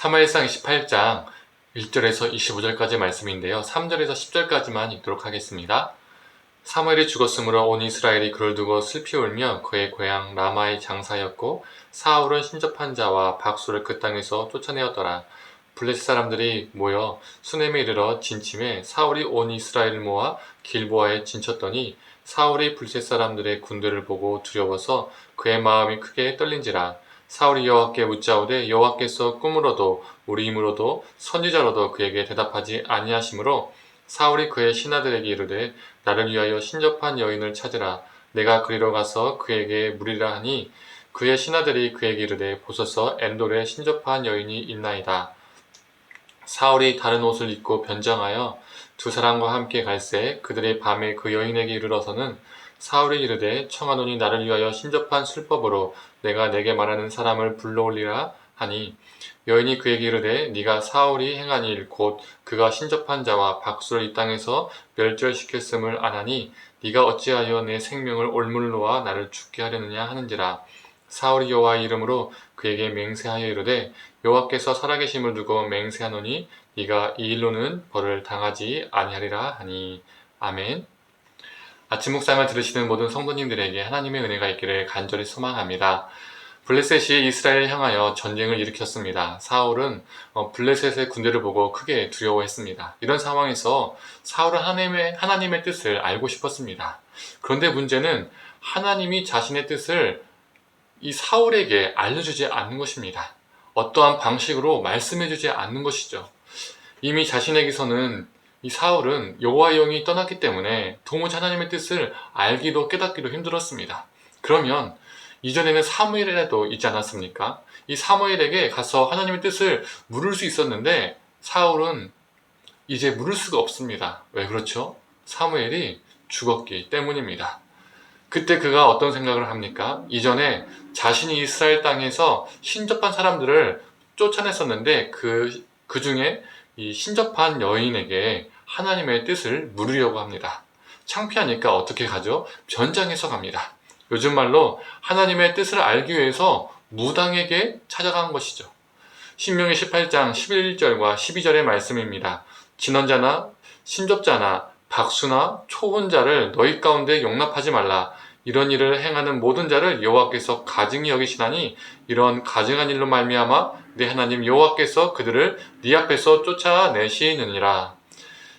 사무엘상 28장 1절에서 25절까지 말씀인데요. 3절에서 10절까지만 읽도록 하겠습니다. 사무엘이 죽었으므로 온 이스라엘이 그를 두고 슬피 울며 그의 고향 라마의 장사였고 사울은 신접한 자와 박수를 그 땅에서 쫓아내었더라. 블레셋 사람들이 모여 수넴에 이르러 진침해 사울이 온 이스라엘을 모아 길보아에 진쳤더니 사울이 블레셋 사람들의 군대를 보고 두려워서 그의 마음이 크게 떨린지라. 사울이 여호와께 묻자오되 여호와께서 꿈으로도 우리임으로도 선지자로도 그에게 대답하지 아니하시므로 사울이 그의 신하들에게 이르되 나를 위하여 신접한 여인을 찾으라. 내가 그리로 가서 그에게 물으리라 하니 그의 신하들이 그에게 이르되 보소서 엔돌에 신접한 여인이 있나이다. 사울이 다른 옷을 입고 변장하여 두 사람과 함께 갈새 그들이 밤에 그 여인에게 이르러서는 사울이 이르되 청하노니 나를 위하여 신접한 술법으로 내가 내게 말하는 사람을 불러올리라 하니 여인이 그에게 이르되 네가 사울이 행한 일 곧 그가 신접한 자와 박수를 이 땅에서 멸절시켰음을 아나니 네가 어찌하여 내 생명을 올무를 놓아 나를 죽게 하려느냐 하는지라. 사울이 여호와의 이름으로 그에게 맹세하여 이르되 여호와께서 살아계심을 두고 맹세하노니 네가 이 일로는 벌을 당하지 아니하리라 하니. 아멘. 아침 묵상을 들으시는 모든 성도님들에게 하나님의 은혜가 있기를 간절히 소망합니다. 블레셋이 이스라엘을 향하여 전쟁을 일으켰습니다. 사울은 블레셋의 군대를 보고 크게 두려워했습니다. 이런 상황에서 사울은 하나님의 뜻을 알고 싶었습니다. 그런데 문제는 하나님이 자신의 뜻을 이 사울에게 알려주지 않는 것입니다. 어떠한 방식으로 말씀해주지 않는 것이죠. 이미 자신에게서는 이 사울은 여호와의 영이 떠났기 때문에 도무지 하나님의 뜻을 알기도 깨닫기도 힘들었습니다. 그러면 이전에는 사무엘이라도 있지 않았습니까? 이 사무엘에게 가서 하나님의 뜻을 물을 수 있었는데 사울은 이제 물을 수가 없습니다. 왜 그렇죠? 사무엘이 죽었기 때문입니다. 그때 그가 어떤 생각을 합니까? 이전에 자신이 이스라엘 땅에서 신접한 사람들을 쫓아냈었는데 그 중에 이 신접한 여인에게 하나님의 뜻을 물으려고 합니다. 창피하니까 어떻게 가죠? 변장해서 갑니다. 요즘 말로 하나님의 뜻을 알기 위해서 무당에게 찾아간 것이죠. 신명기 18장 11절과 12절의 말씀입니다. 진언자나 신접자나 박수나 초혼자를 너희 가운데 용납하지 말라. 이런 일을 행하는 모든 자를 여호와께서 가증히 여기시나니 이런 가증한 일로 말미암아 네 하나님 여호와께서 그들을 네 앞에서 쫓아내시느니라.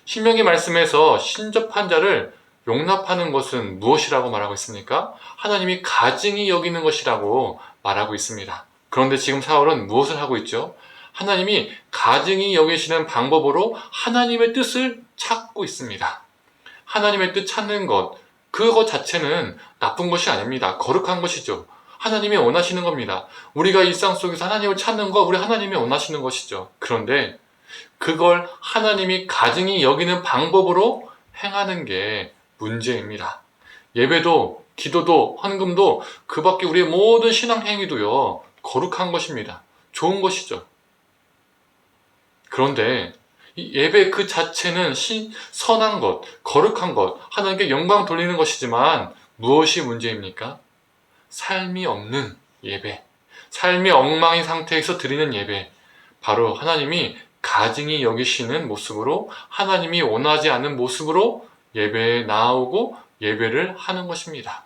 신명기 말씀에서 신접한 자를 용납하는 것은 무엇이라고 말하고 있습니까? 하나님이 가증히 여기는 것이라고 말하고 있습니다. 그런데 지금 사울은 무엇을 하고 있죠? 하나님이 가증히 여기시는 방법으로 하나님의 뜻을 찾고 있습니다. 하나님의 뜻 찾는 것, 그것 자체는 나쁜 것이 아닙니다. 거룩한 것이죠. 하나님이 원하시는 겁니다. 우리가 일상 속에서 하나님을 찾는 거, 우리 하나님이 원하시는 것이죠. 그런데 그걸 하나님이 가증히 여기는 방법으로 행하는 게 문제입니다. 예배도, 기도도, 헌금도, 그 밖에 우리의 모든 신앙 행위도요, 거룩한 것입니다. 좋은 것이죠. 그런데 이 예배 그 자체는 선한 것, 거룩한 것, 하나님께 영광 돌리는 것이지만 무엇이 문제입니까? 삶이 없는 예배, 삶이 엉망인 상태에서 드리는 예배, 바로 하나님이 가증히 여기시는 모습으로, 하나님이 원하지 않는 모습으로 예배에 나오고 예배를 하는 것입니다.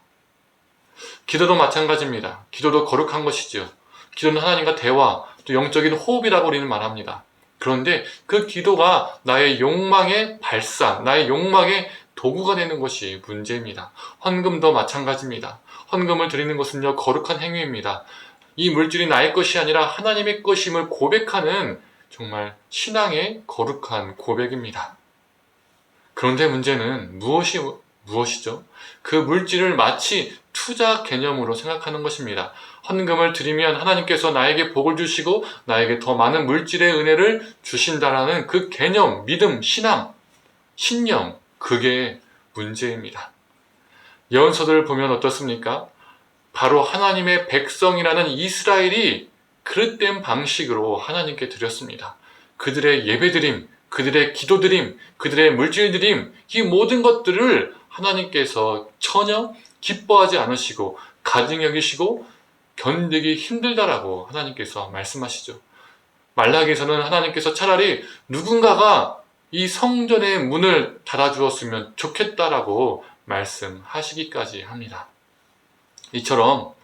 기도도 마찬가지입니다. 기도도 거룩한 것이죠. 기도는 하나님과 대화, 또 영적인 호흡이라고 우리는 말합니다. 그런데 그 기도가 나의 욕망의 발산, 나의 욕망의 도구가 되는 것이 문제입니다. 헌금도 마찬가지입니다. 헌금을 드리는 것은요, 거룩한 행위입니다. 이 물질이 나의 것이 아니라 하나님의 것임을 고백하는 정말 신앙의 거룩한 고백입니다. 그런데 문제는 무엇이죠? 그 물질을 마치 투자 개념으로 생각하는 것입니다. 헌금을 드리면 하나님께서 나에게 복을 주시고 나에게 더 많은 물질의 은혜를 주신다라는 그 개념, 믿음, 신앙, 신념, 그게 문제입니다. 예언서들을 보면 어떻습니까? 바로 하나님의 백성이라는 이스라엘이 그릇된 방식으로 하나님께 드렸습니다. 그들의 예배드림, 그들의 기도드림, 그들의 물질드림, 이 모든 것들을 하나님께서 전혀 기뻐하지 않으시고 가증히 여기시고 견디기 힘들다라고 하나님께서 말씀하시죠. 말라기에서는 하나님께서 차라리 누군가가 이 성전의 문을 닫아주었으면 좋겠다라고 말씀하시기까지 합니다. 이처럼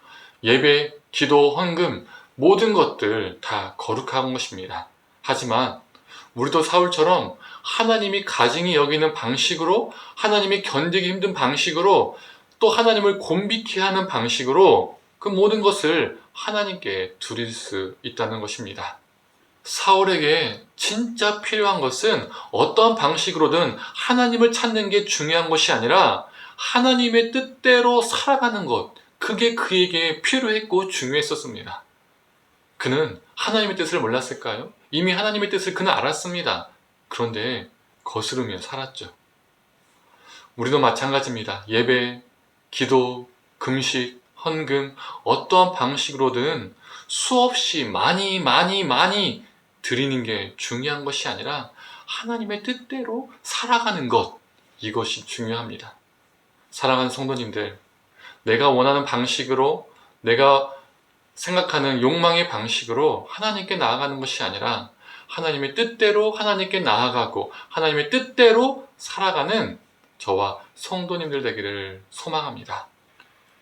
예배, 기도, 헌금 모든 것들 다 거룩한 것입니다. 하지만 우리도 사울처럼 하나님이 가증히 여기는 방식으로, 하나님이 견디기 힘든 방식으로, 또 하나님을 곤비케 하는 방식으로 그 모든 것을 하나님께 드릴 수 있다는 것입니다. 사울에게 진짜 필요한 것은 어떠한 방식으로든 하나님을 찾는 게 중요한 것이 아니라 하나님의 뜻대로 살아가는 것, 그게 그에게 필요했고 중요했었습니다. 그는 하나님의 뜻을 몰랐을까요? 이미 하나님의 뜻을 그는 알았습니다. 그런데 거스르며 살았죠. 우리도 마찬가지입니다. 예배, 기도, 금식, 헌금, 어떠한 방식으로든 수없이 많이 드리는 게 중요한 것이 아니라 하나님의 뜻대로 살아가는 것, 이것이 중요합니다. 사랑하는 성도님들, 내가 원하는 방식으로, 내가 생각하는 욕망의 방식으로 하나님께 나아가는 것이 아니라 하나님의 뜻대로 하나님께 나아가고 하나님의 뜻대로 살아가는 저와 성도님들 되기를 소망합니다.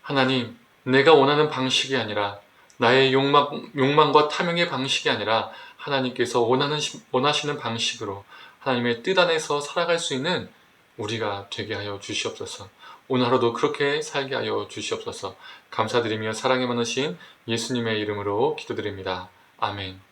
하나님, 내가 원하는 방식이 아니라 나의 욕망과 탐욕의 방식이 아니라 하나님께서 원하시는 방식으로 하나님의 뜻 안에서 살아갈 수 있는 우리가 되게 하여 주시옵소서. 오늘 하루도 그렇게 살게 하여 주시옵소서. 감사드리며 사랑이 많으신 예수님의 이름으로 기도드립니다. 아멘.